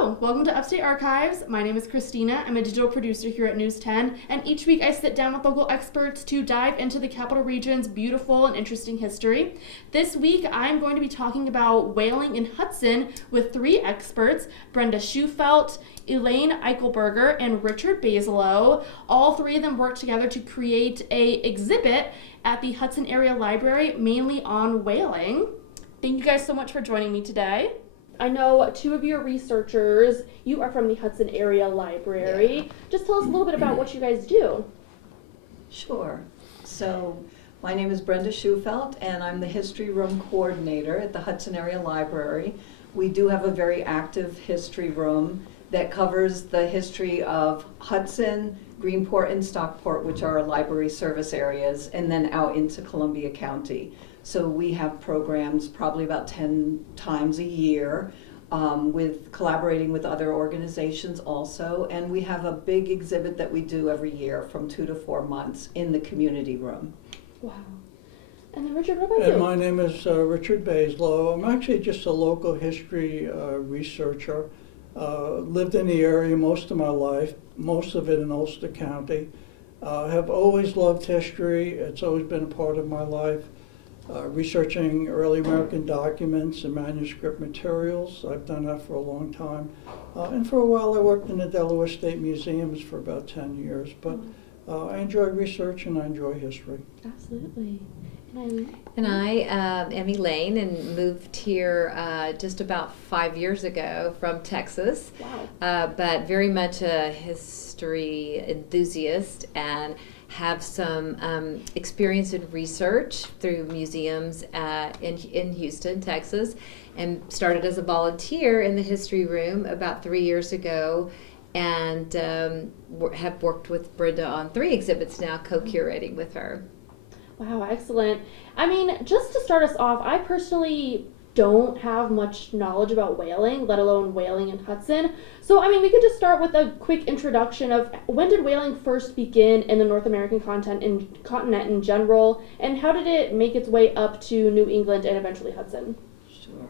Hello, welcome to Upstate Archives. My name is Christina. I'm a digital producer here at News 10, and each week I sit down with local experts to dive into the Capital Region's beautiful and interesting history. This week I'm going to be talking about whaling in Hudson with three experts, Brenda Schufelt, Elaine Eichelberger, and Richard Baselow. All three of them worked together to create an exhibit at the Hudson Area Library, mainly on whaling. Thank you guys so much for joining me today. I know two of your researchers, you are from the Hudson Area Library. Yeah. Just tell us a little bit about what you guys do. Sure. So my name is Brenda Schufelt, and I'm the History Room Coordinator at the Hudson Area Library. We do have a very active history room that covers the history of Hudson, Greenport, and Stockport, which are our library service areas, and then out into Columbia County. So we have programs probably about 10 times a year with collaborating with other organizations also. And we have a big exhibit that we do every year from 2 to 4 months in the community room. Wow. And then Richard, what about you? And my name is Richard Baselow. I'm actually just a local history researcher. Lived in the area most of my life, most of it in Ulster County. Have always loved history. It's always been a part of my life. Researching early American documents and manuscript materials. I've done that for a long time. And for a while I worked in the Delaware State Museums for about 10 years. But I enjoy research and I enjoy history. Absolutely. And I am Elaine and moved here just about 5 years ago from Texas. Wow. But very much a history enthusiast and have some experience in research through museums in Houston, Texas, and started as a volunteer in the history room about 3 years ago, and have worked with Brenda on 3 exhibits now, co-curating with her. Wow, excellent. I mean, just to start us off, I personally don't have much knowledge about whaling, let alone whaling in Hudson. So, I mean, we could just start with a quick introduction of when did whaling first begin in the North American continent in general, and how did it make its way up to New England and eventually Hudson? Sure.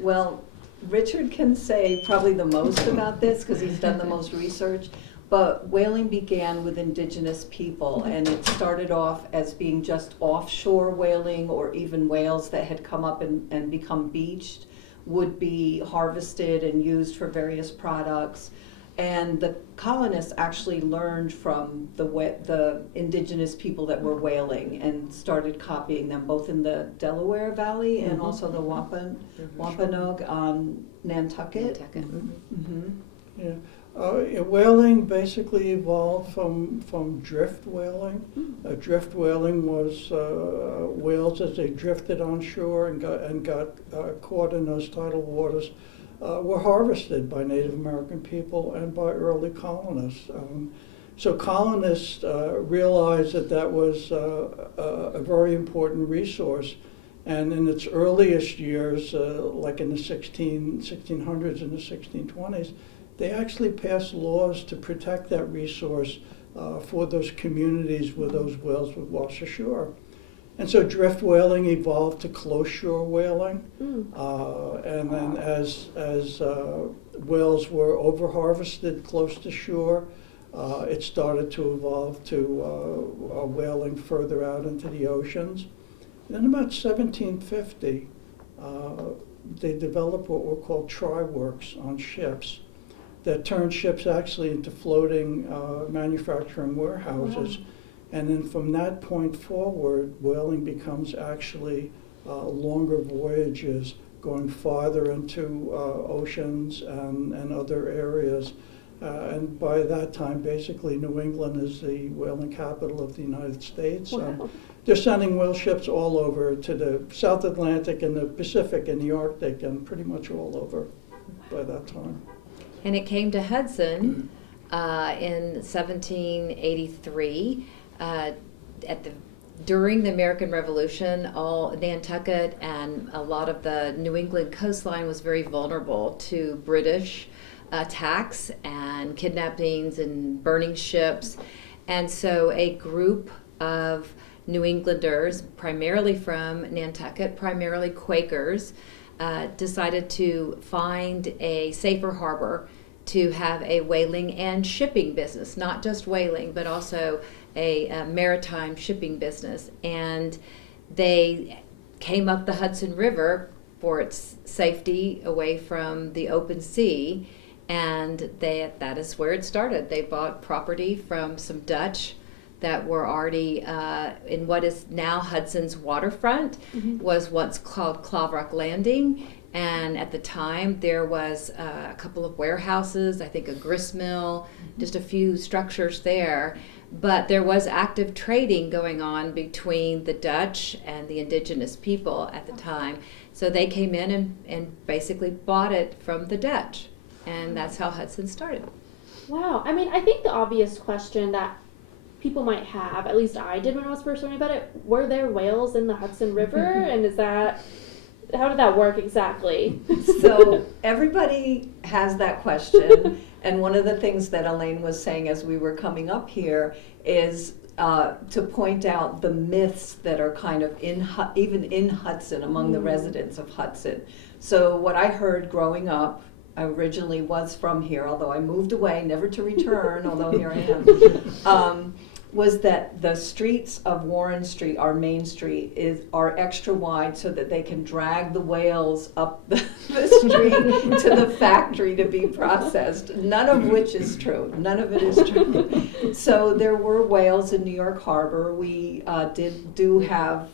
Well, Richard can say probably the most about this because he's done the most research. But whaling began with indigenous people, and it started off as being just offshore whaling, or even whales that had come up and become beached would be harvested and used for various products. And the colonists actually learned from the indigenous people that were whaling and started copying them, both in the Delaware Valley and also the Wampanoag on Nantucket. Yeah. Whaling basically evolved from drift whaling. Drift whaling was whales as they drifted on shore and got caught in those tidal waters were harvested by Native American people and by early colonists. So colonists realized that was a very important resource. And in its earliest years, like in the 1600s and the 1620s, they actually passed laws to protect that resource for those communities where those whales would wash ashore. And so drift whaling evolved to close shore whaling. And then as whales were over-harvested close to shore, it started to evolve to whaling further out into the oceans. Then about 1750, they developed what were called try-works on ships that turned ships actually into floating manufacturing warehouses. Wow. And then from that point forward, whaling becomes actually longer voyages, going farther into oceans and other areas. And by that time, basically, New England is the whaling capital of the United States. Wow. They're sending whale ships all over to the South Atlantic and the Pacific and the Arctic and pretty much all over by that time. And it came to Hudson in 1783 during the American Revolution. All Nantucket and a lot of the New England coastline was very vulnerable to British attacks and kidnappings and burning ships. And so a group of New Englanders, primarily from Nantucket, primarily Quakers, decided to find a safer harbor to have a whaling and shipping business, not just whaling, but also a maritime shipping business. And they came up the Hudson River for its safety away from the open sea, and that is where it started. They bought property from some Dutch that were already in what is now Hudson's waterfront, was once called Clavrock Landing. And at the time, there was a couple of warehouses, I think a grist mill, just a few structures there. But there was active trading going on between the Dutch and the indigenous people at the time. So they came in and basically bought it from the Dutch. And that's how Hudson started. Wow. I mean, I think the obvious question that people might have, at least I did when I was first learning about it, were there whales in the Hudson River? And how did that work exactly? So everybody has that question, and one of the things that Elaine was saying as we were coming up here is to point out the myths that are kind of even in Hudson, among the residents of Hudson. So what I heard growing up, I originally was from here, although I moved away, never to return, although here I am, was that the streets of Warren Street, our main street, are extra wide so that they can drag the whales up the street to the factory to be processed, none of which is true. None of it is true. So there were whales in New York Harbor. We do have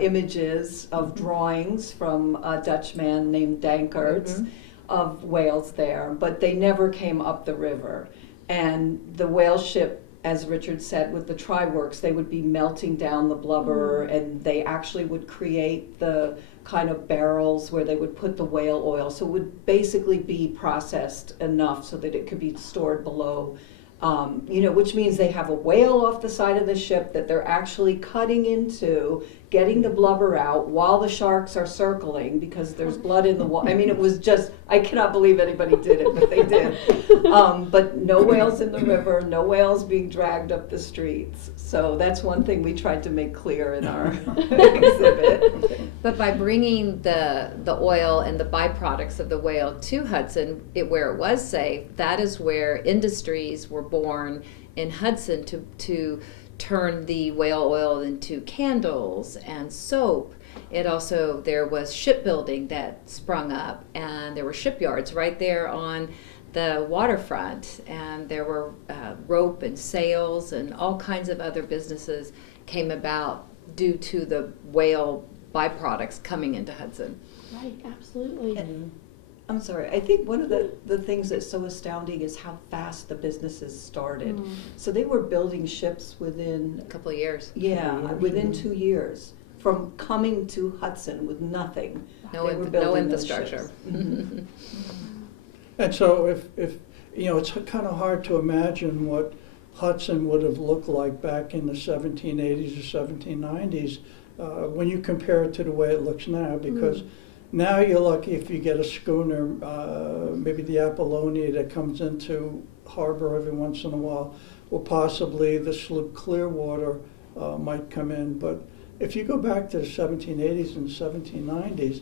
images of drawings from a Dutchman named Dankerts of whales there, but they never came up the river. And the whale ship, as Richard said, with the try-works, they would be melting down the blubber, and they actually would create the kind of barrels where they would put the whale oil. So it would basically be processed enough so that it could be stored below, which means they have a whale off the side of the ship that they're actually cutting into, getting the blubber out while the sharks are circling because there's blood in the water. I mean, it was just, I cannot believe anybody did it, but they did. But no whales in the river, no whales being dragged up the streets. So that's one thing we tried to make clear in our exhibit. But by bringing the oil and the byproducts of the whale to Hudson, where it was safe, that is where industries were born in Hudson to turn the whale oil into candles and soap. There was shipbuilding that sprung up, and there were shipyards right there on the waterfront, and there were rope and sails and all kinds of other businesses came about due to the whale byproducts coming into Hudson. Right, absolutely. I'm sorry, I think one of the things that's so astounding is how fast the businesses started. So they were building ships within A couple of years. within 2 years from coming to Hudson with nothing. No They were building those infrastructure. ships. And so if it's kind of hard to imagine what Hudson would have looked like back in the 1780s or 1790s when you compare it to the way it looks now, because now you're lucky if you get a schooner, maybe the Apollonia, that comes into harbor every once in a while, or possibly the sloop Clearwater might come in. But if you go back to the 1780s and 1790s,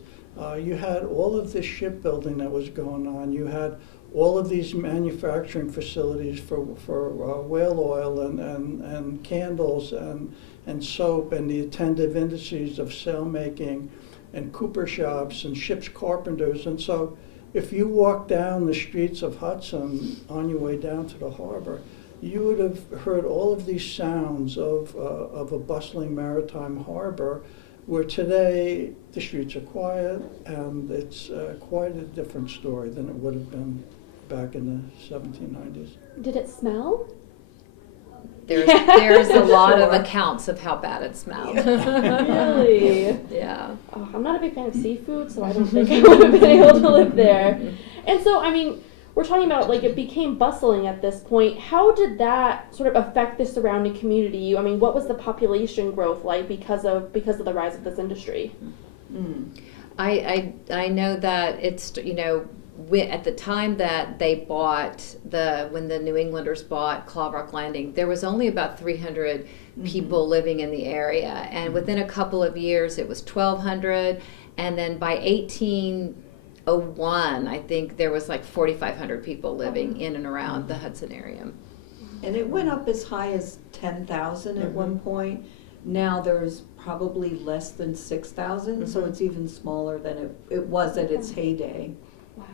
you had all of this shipbuilding that was going on. You had all of these manufacturing facilities for whale oil and candles and soap, and the attendant industries of sail making and cooper shops and ship's carpenters. And so if you walk down the streets of Hudson on your way down to the harbor, you would have heard all of these sounds of a bustling maritime harbor, where today the streets are quiet, and it's quite a different story than it would have been back in the 1790s. Did it smell? There's a lot of accounts of how bad it smelled. Really? Yeah. Oh, I'm not a big fan of seafood, so I don't think I would have been able to live there. And so, I mean, we're talking about, like, it became bustling at this point. How did that sort of affect the surrounding community? I mean, what was the population growth like because of the rise of this industry? I know that it's, at the time that they bought when the New Englanders bought Clavrock Landing, there was only about 300 people living in the area, and within a couple of years it was 1,200, And then by 1801, I think there was like 4,500 people living in and around the Hudson area. And it went up as high as 10,000 at one point. Now there's probably less than 6,000, so it's even smaller than it was at its heyday. Wow.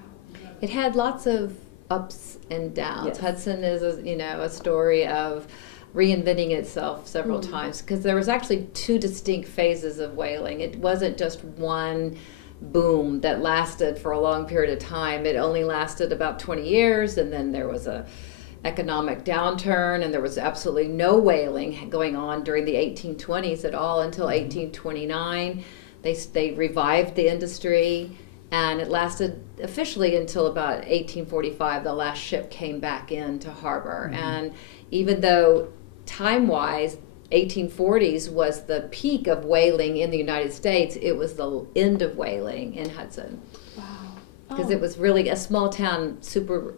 It had lots of ups and downs. Yes. Hudson is a story of reinventing itself several times, because there was actually two distinct phases of whaling. It wasn't just one boom that lasted for a long period of time. It only lasted about 20 years, and then there was a economic downturn, and there was absolutely no whaling going on during the 1820s at all until 1829. They revived the industry, and it lasted officially until about 1845. The last ship came back into harbor. And even though time-wise 1840s was the peak of whaling in the United States, it was the end of whaling in Hudson. Wow. Because it was really a small town, super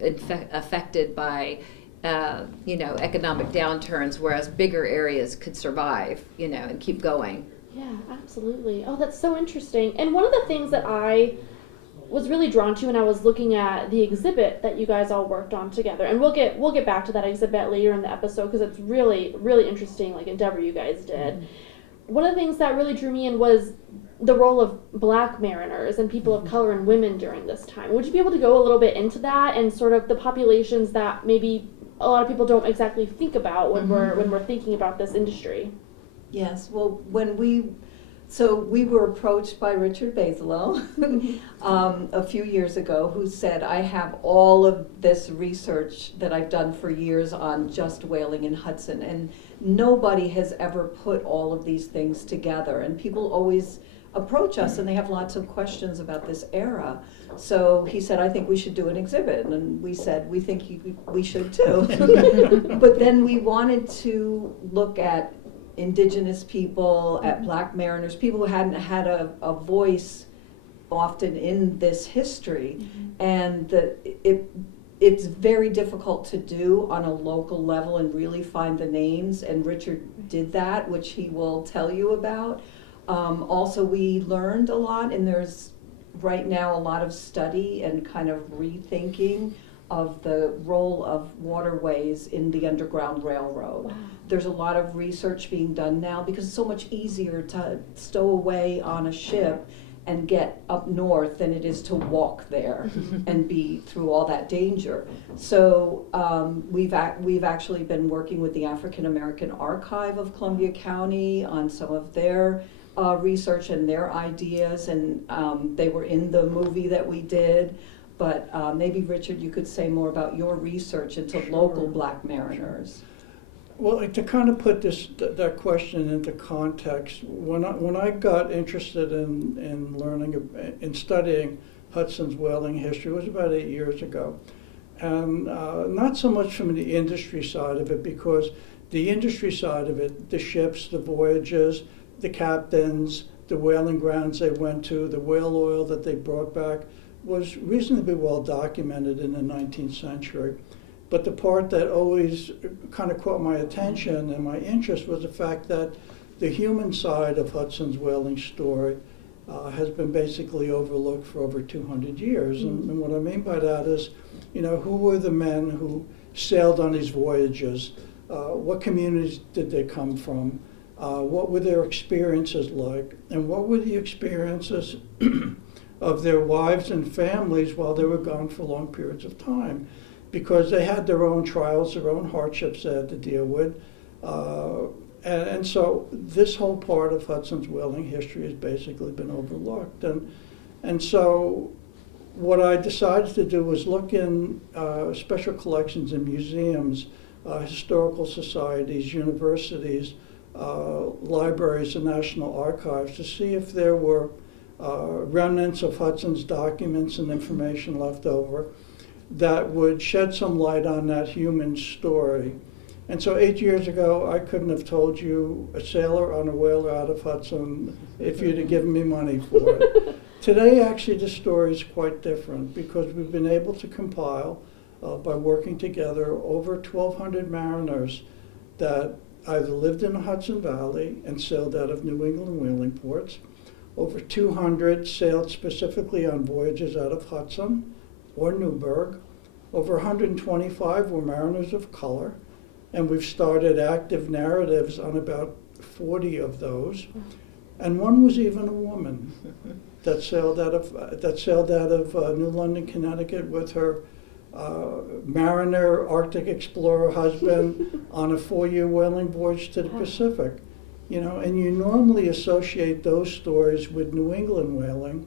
affected by, economic downturns, whereas bigger areas could survive, and keep going. Yeah, absolutely. Oh, that's so interesting. And one of the things that I was really drawn to when I was looking at the exhibit that you guys all worked on together, and we'll get back to that exhibit later in the episode because it's really, really interesting endeavor you guys did. One of the things that really drew me in was the role of Black mariners and people of color and women during this time. Would you be able to go a little bit into that and sort of the populations that maybe a lot of people don't exactly think about when we're thinking about this industry? Yes, well, we were approached by Richard Basilow a few years ago, who said, I have all of this research that I've done for years on just whaling in Hudson, and nobody has ever put all of these things together. And people always approach us and they have lots of questions about this era. So he said, I think we should do an exhibit. And we said, we think we should too. But then we wanted to look at Indigenous people, at Black mariners, people who hadn't had a voice often in this history. And it's very difficult to do on a local level and really find the names, and Richard did that, which he will tell you about. Also, we learned a lot, and there's right now a lot of study and kind of rethinking of the role of waterways in the Underground Railroad. Wow. There's a lot of research being done now because it's so much easier to stow away on a ship and get up north than it is to walk there and be through all that danger. So we've actually been working with the African American Archive of Columbia County on some of their research and their ideas, and they were in the movie that we did. But maybe, Richard, you could say more about your research into local Black mariners. Well, to kind of put that question into context, when I got interested in learning, in studying Hudson's whaling history, it was about 8 years ago. And not so much from the industry side of it, because the industry side of it, the ships, the voyages, the captains, the whaling grounds they went to, the whale oil that they brought back, was reasonably well documented in the 19th century. But the part that always kind of caught my attention and my interest was the fact that the human side of Hudson's whaling story has been basically overlooked for over 200 years. And what I mean by that is, who were the men who sailed on these voyages? What communities did they come from? What were their experiences like? And what were the experiences of their wives and families while they were gone for long periods of time? Because they had their own trials, their own hardships they had to deal with. And so this whole part of Hudson's whaling history has basically been overlooked. And so what I decided to do was look in special collections in museums, historical societies, universities, libraries, and national archives to see if there were remnants of Hudson's documents and information left over that would shed some light on that human story. And so 8 years ago, I couldn't have told you a sailor on a whaler out of Hudson if you'd have given me money for it. Today, actually, the story is quite different because we've been able to compile, by working together, over 1,200 mariners that either lived in the Hudson Valley and sailed out of New England whaling ports, Over 200 sailed specifically on voyages out of Hudson or Newburgh. Over 125 were mariners of color, and we've started active narratives on about 40 of those. And one was even a woman that sailed out of New London, Connecticut, with her mariner, Arctic explorer husband on a 4-year whaling voyage to the Pacific. And you normally associate those stories with New England whaling,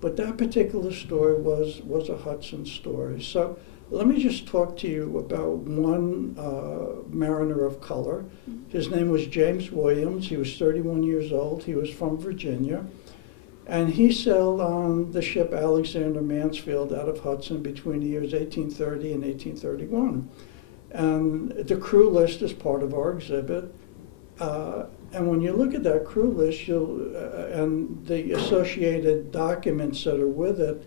but that particular story was a Hudson story. So let me just talk to you about one mariner of color. His name was James Williams. He was 31 years old. He was from Virginia. And he sailed on the ship Alexander Mansfield out of Hudson between the years 1830 and 1831. And the crew list is part of our exhibit. And when you look at that crew list, and the associated documents that are with it,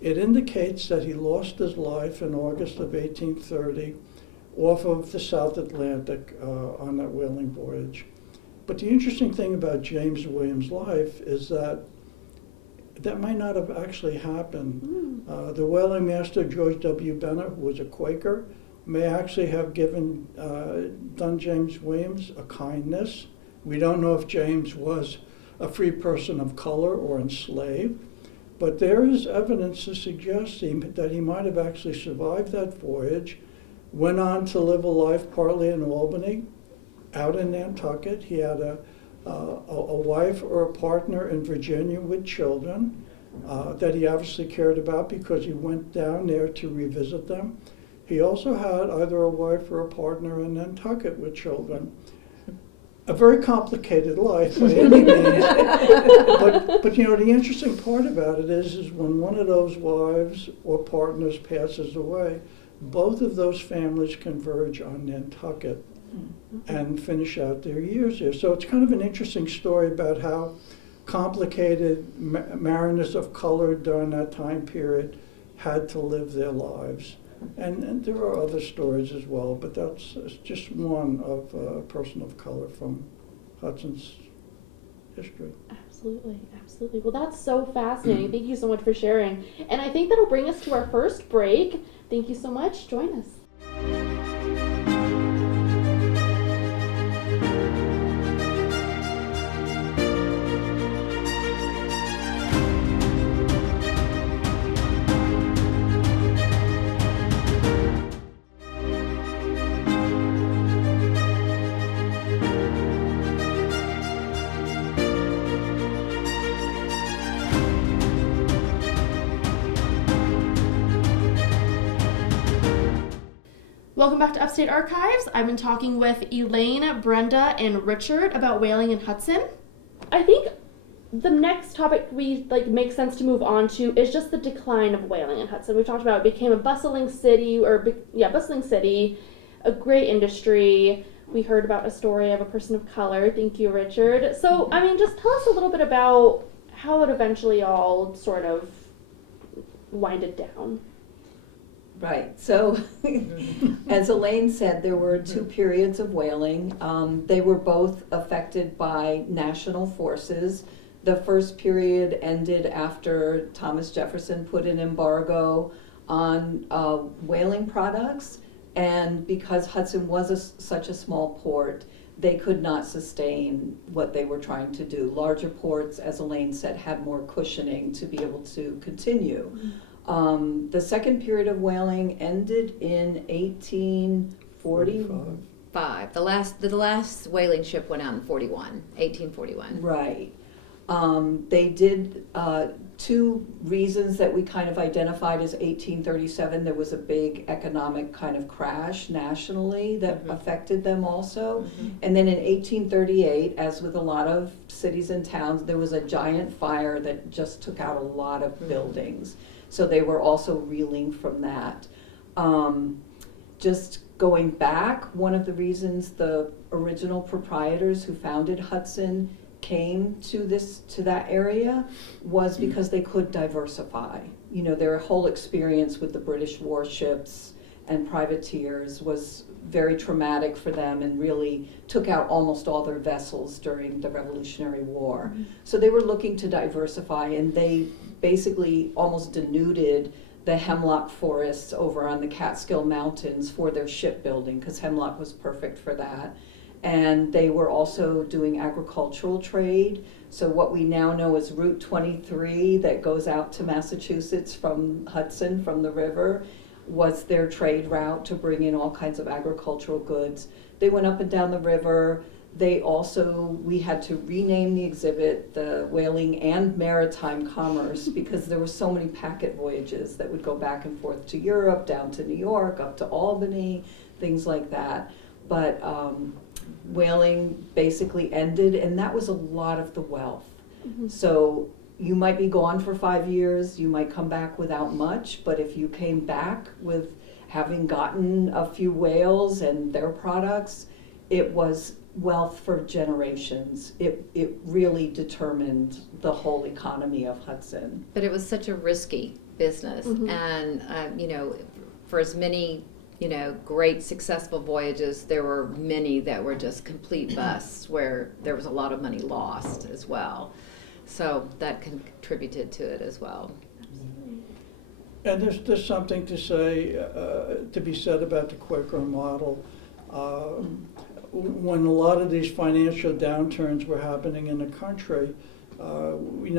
it indicates that he lost his life in August of 1830 off of the South Atlantic on that whaling voyage. But the interesting thing about James Williams' life is that might not have actually happened. The whaling master, George W. Bennett, who was a Quaker, may actually have done James Williams a kindness. We don't know if James was a free person of color or enslaved, but there is evidence to suggest that he might have actually survived that voyage, went on to live a life partly in Albany, out in Nantucket. He had a wife or a partner in Virginia with children that he obviously cared about because he went down there to revisit them. He also had either a wife or a partner in Nantucket with children. A very complicated life by any means. But the interesting part about it is when one of those wives or partners passes away, both of those families converge on Nantucket and finish out their years there. So it's kind of an interesting story about how complicated mariners of color during that time period had to live their lives. And there are other stories as well, but that's just one of a person of color from Hudson's history. Absolutely, absolutely. Well, that's so fascinating. Thank you so much for sharing. And I think that'll bring us to our first break. Thank you so much. Join us. Welcome back to Upstate Archives. I've been talking with Elaine, Brenda, and Richard about whaling in Hudson. I think the next topic makes sense to move on to is just the decline of whaling in Hudson. We've talked about it became a bustling city, a great industry. We heard about a story of a person of color. Thank you, Richard. So, just tell us a little bit about how it eventually all sort of winded down. Right. So, as Elaine said, there were two periods of whaling. They were both affected by national forces. The first period ended after Thomas Jefferson put an embargo on whaling products, and because Hudson was such a small port, they could not sustain what they were trying to do. Larger ports, as Elaine said, had more cushioning to be able to continue. The second period of whaling ended in 1845. The last whaling ship went out in 1841. Right. They did two reasons that we kind of identified as 1837. There was a big economic kind of crash nationally that affected them also. And then in 1838, as with a lot of cities and towns, there was a giant fire that just took out a lot of buildings. So they were also reeling from that. Just going back, one of the reasons the original proprietors who founded Hudson came to that area was because they could diversify. Their whole experience with the British warships and privateers was very traumatic for them and really took out almost all their vessels during the Revolutionary War. So they were looking to diversify, and they basically almost denuded the hemlock forests over on the Catskill Mountains for their shipbuilding, because hemlock was perfect for that. And they were also doing agricultural trade. So what we now know as Route 23 that goes out to Massachusetts from Hudson, from the river, was their trade route to bring in all kinds of agricultural goods. They went up and down the river. We had to rename the exhibit the Whaling and Maritime Commerce because there were so many packet voyages that would go back and forth to Europe, down to New York, up to Albany, things like that. But whaling basically ended, and that was a lot of the wealth. So you might be gone for 5 years, you might come back without much, but if you came back with having gotten a few whales and their products, it was wealth for generations. It really determined the whole economy of Hudson. But it was such a risky business, and for as many great successful voyages, there were many that were just complete busts where there was a lot of money lost as well. So that contributed to it as well. And there's something to say, to be said about the Quaker model. When a lot of these financial downturns were happening in the country, we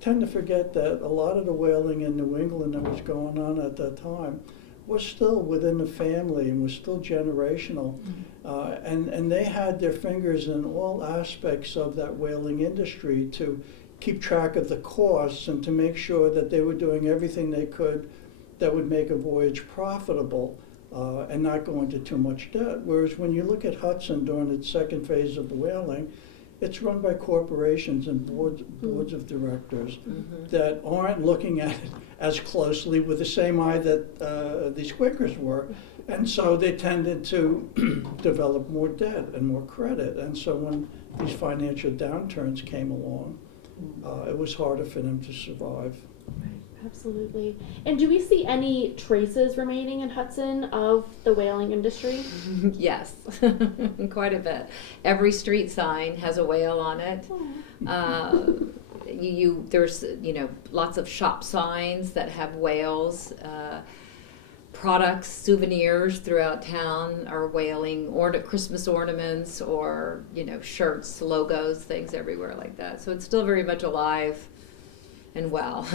tend to forget that a lot of the whaling in New England that was going on at that time was still within the family and was still generational. And they had their fingers in all aspects of that whaling industry to keep track of the costs and to make sure that they were doing everything they could that would make a voyage profitable and not go into too much debt. Whereas when you look at Hudson during its second phase of the whaling, it's run by corporations and boards of directors that aren't looking at it as closely with the same eye that these Quakers were. And so they tended to develop more debt and more credit. And so when these financial downturns came along, it was harder for them to survive. Absolutely. And do we see any traces remaining in Hudson of the whaling industry? Yes, quite a bit. Every street sign has a whale on it. There's lots of shop signs that have whales. Products, souvenirs throughout town are whaling, Christmas ornaments, or shirts, logos, things everywhere like that. So it's still very much alive and well.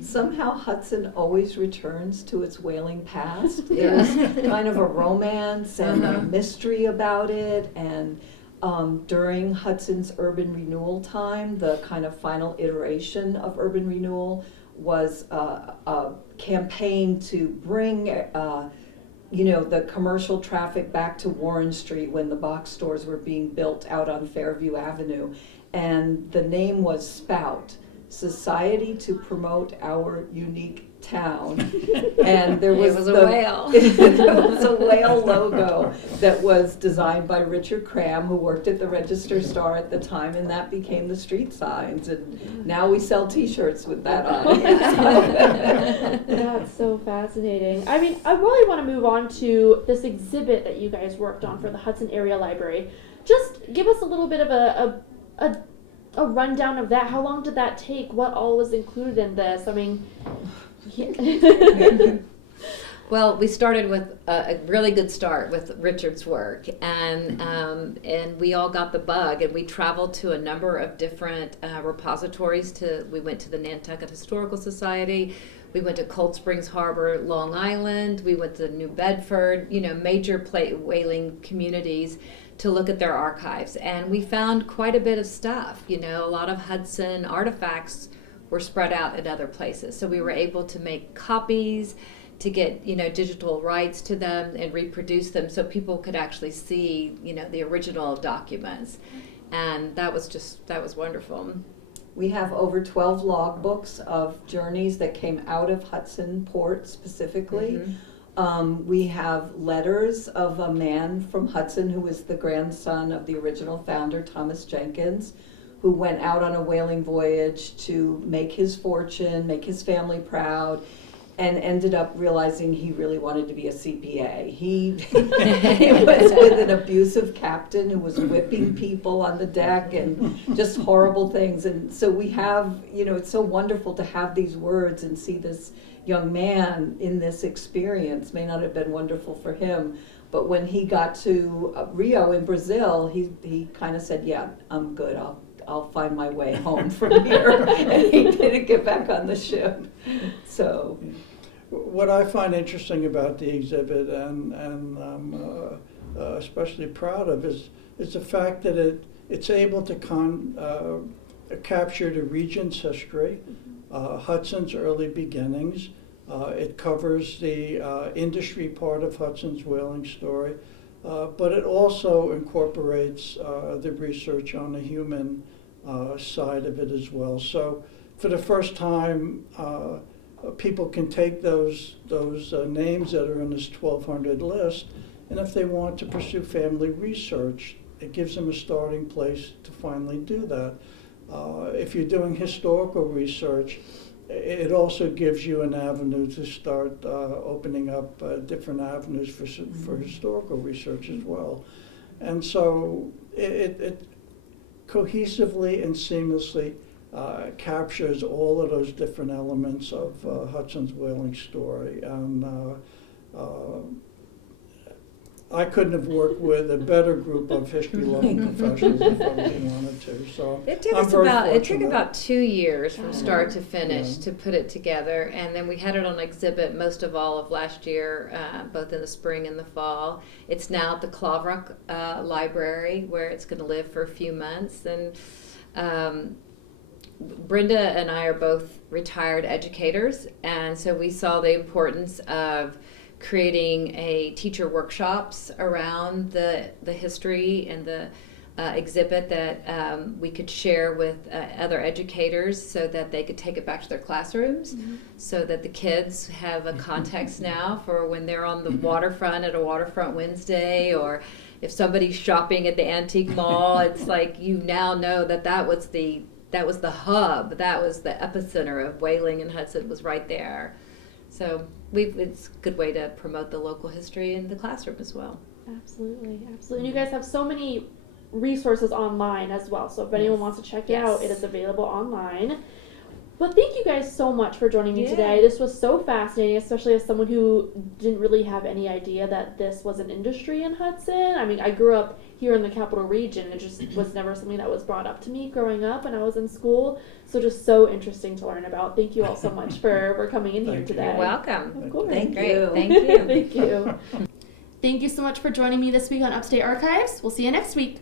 Somehow Hudson always returns to its whaling past. There's kind of a romance and a mystery about it. And during Hudson's urban renewal time, the kind of final iteration of urban renewal was a campaign to bring the commercial traffic back to Warren Street when the box stores were being built out on Fairview Avenue. And the name was SPOUT, Society to Promote Our Unique Town. And there was a whale. There was a whale logo that was designed by Richard Cram, who worked at the Register Star at the time, and that became the street signs. And now we sell T-shirts with that on. That's so fascinating. I mean, I really want to move on to this exhibit that you guys worked on for the Hudson Area Library. Just give us a little bit of a rundown of that. How long did that take? What all was included in this? I mean, Well, we started with a really good start with Richard's work, and we all got the bug, and we traveled to a number of different repositories. We went to the Nantucket Historical Society, we went to Cold Springs Harbor, Long Island, we went to New Bedford, major whaling communities to look at their archives, and we found quite a bit of stuff. A lot of Hudson artifacts were spread out at other places, so we were able to make copies, to get digital rights to them and reproduce them so people could actually see the original documents, and that was wonderful. We have over 12 logbooks of journeys that came out of Hudson Port specifically. We have letters of a man from Hudson who was the grandson of the original founder, Thomas Jenkins, who went out on a whaling voyage to make his fortune, make his family proud. and ended up realizing he really wanted to be a CPA. He was with an abusive captain who was whipping people on the deck and just horrible things. And so we have, it's so wonderful to have these words and see this young man in this experience. May not have been wonderful for him, but when he got to Rio in Brazil, he kind of said, yeah, I'm good. I'll find my way home from here. And he didn't get back on the ship. So, what I find interesting about the exhibit, and I'm especially proud of, is the fact that it's able to capture the region's history, Hudson's early beginnings. It covers the industry part of Hudson's whaling story, but it also incorporates the research on the human side of it as well. So for the first time, people can take those names that are in this 1,200 list, and if they want to pursue family research, it gives them a starting place to finally do that. If you're doing historical research, it also gives you an avenue to start opening up different avenues for historical research as well. And so it cohesively and seamlessly captures all of those different elements of Hudson's whaling story. And I couldn't have worked with a better group of history-loving professionals if I really wanted to. So it took about 2 years from start to finish to put it together, and then we had it on exhibit most of all of last year, both in the spring and the fall. It's now at the Clavrock Library, where it's going to live for a few months. And Brenda and I are both retired educators, and so we saw the importance of creating teacher workshops around the history and the exhibit that we could share with other educators so that they could take it back to their classrooms, so that the kids have a context now for when they're on the waterfront at a Waterfront Wednesday, or if somebody's shopping at the antique mall, it's like you now know that was the hub, that was the epicenter of whaling in Hudson, was right there. So it's a good way to promote the local history in the classroom as well. Absolutely, absolutely. And you guys have so many resources online as well. So if anyone wants to check it out, it is available online. Well, thank you guys so much for joining me today. This was so fascinating, especially as someone who didn't really have any idea that this was an industry in Hudson. I mean, I grew up here in the Capital Region. It just was never something that was brought up to me growing up when I was in school. So just so interesting to learn about. Thank you all so much for coming in here today. You're welcome. Of course. Thank Great. you. Thank you. Thank you. Thank you so much for joining me this week on Upstate Archives. We'll see you next week.